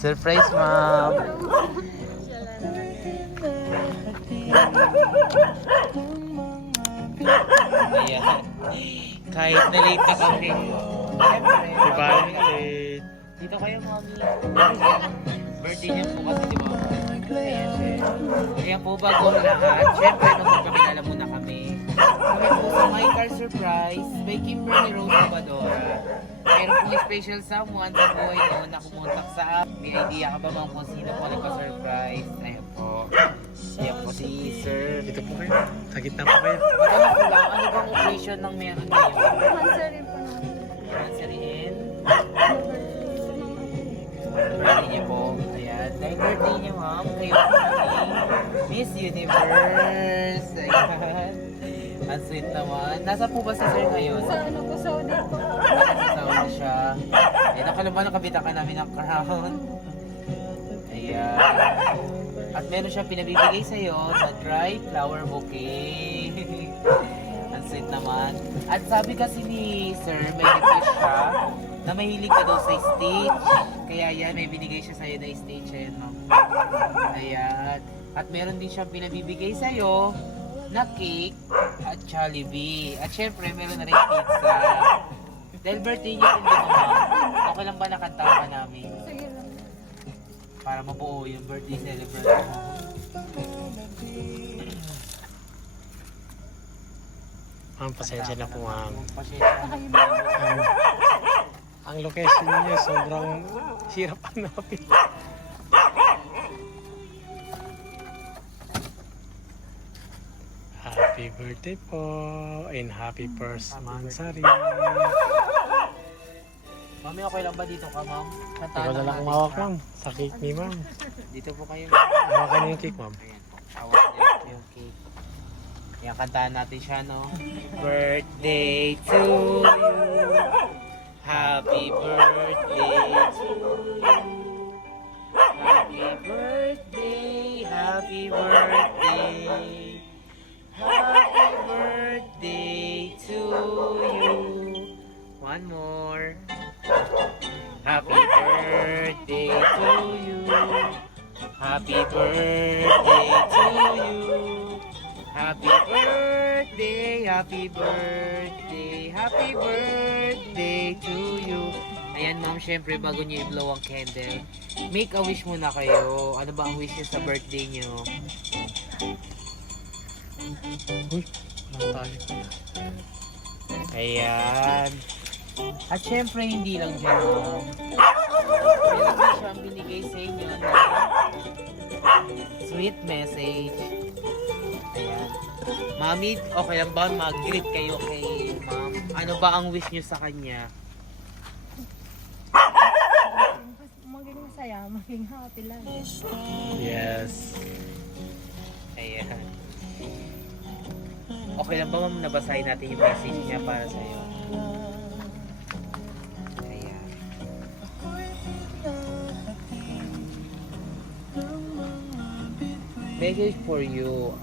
Surprise, ma'am. Ayan. Kahit na late na kami. Siyempre, Diba? late. Dito kayo, mami. Birthday niya po kasi, di ba? Ayan po, bago ang lahat. Siyempre, magpapakilala muna kami. Kami po sa My Car Surprise by Kimberly Rose Salvadora. Meron po special someone sa buhay noon na kumontak sa app. May idea ka ba mga kung sino po nagpa-surprise? Ayan po. Ayan po si Sir. Dito po kayo. Sa gitna po kayo. Maganda po lang, ano bang operation ng meron ngayon? Cancerin po namin. Cancerian. Birthday niya po. Ayan. Dahil birthday niya, ma'am. Kayo po kami. Miss Universe. Ayan. Ang sweet naman. Nasa po ba si Sir ngayon? Sa ano po, Saudi po. Nasa Saudi siya. Ayan. Nakalaba ng kabitan namin ng crown. Ayan. At meron siya pinabibigay sa'yo sa dry flower bouquet. Ang sweet naman. At sabi kasi ni Sir, may request siya na mahilig ka daw sa stage. Kaya yan, may binigay siya sa'yo na stage. Ayan, ma'am. Ayan. At meron din siya pinabibigay sa'yo na cake at Jollibee. At syempre, meron na rin pizza. Dahil birthday niya din, di ba, ma'am? Okay lang ba nakantahan ka namin? Sige lang. Para mabuo yung birthday celebration mo. Ma'am, pasensya na po, ma'am. Pasensya na. Ang location niyo sobrang hirap hanapin. Happy birthday po and happy first anniversary. Mami, okay lang ba dito ka, ma'am? Kantahan Ikaw na lang natin umawak, siya. ma'am. Sa cake ni ma'am. Dito po kayo. Hawakan niyo yung cake, ma'am. Ayan po. Hawak din yung cake. Ayan, kantahan natin siya, no? Birthday to you. Happy birthday to you. Happy birthday, happy birthday. Happy birthday to you. One more. Happy birthday to you. Happy birthday to you. Happy birthday, happy birthday, happy birthday to you. Ayan, ma'am, syempre bago niyo i-blow ang candle, make a wish muna kayo. Ano ba ang wish niyo sa birthday niyo? Uy, wala tayo. Ayan. At syempre, hindi lang dyan, ma'am. Meron din siyang binigay sa inyo na sweet message. Ayan. Mami, okay lang ba mag-greet kayo kay ma'am? Ano ba ang wish niyo sa kanya? Maging masaya, maging happy lang. Yes. Ayan. Okay lang ba, ma'am, nabasahin natin yung message niya para sa'yo? Ayan. Message for you.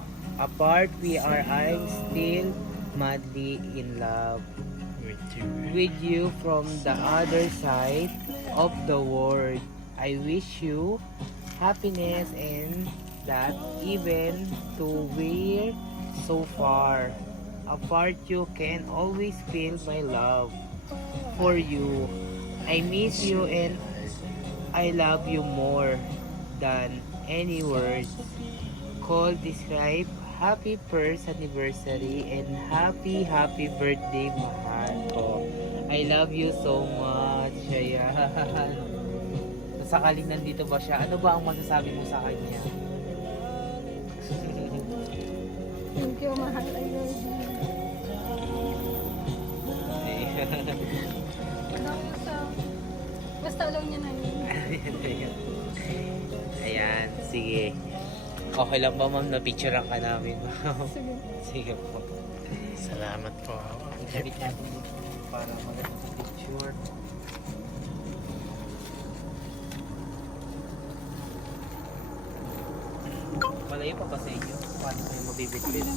Apart we are, I'm still madly in love with you from the other side of the world. I wish you happiness and that even to we're so far apart you can always feel my love for you. I miss you and I love you more than any words could describe. Happy first anniversary and happy birthday, mahal ko. I love you so much. Ayan. Sakaling nandito ba siya, ano ba ang masasabi mo sa kanya? Thank you, mahal. I love you. Ayan. Basta alam niya na yun. Ayan, sige. Okay lang ba, ma'am, na picturean ka namin, ma'am? Sige. Sige po. Salamat po. Ikabit natin dito para maganda sa picture. Malayo pa ba sa inyo? Paano kayo mabibitbit?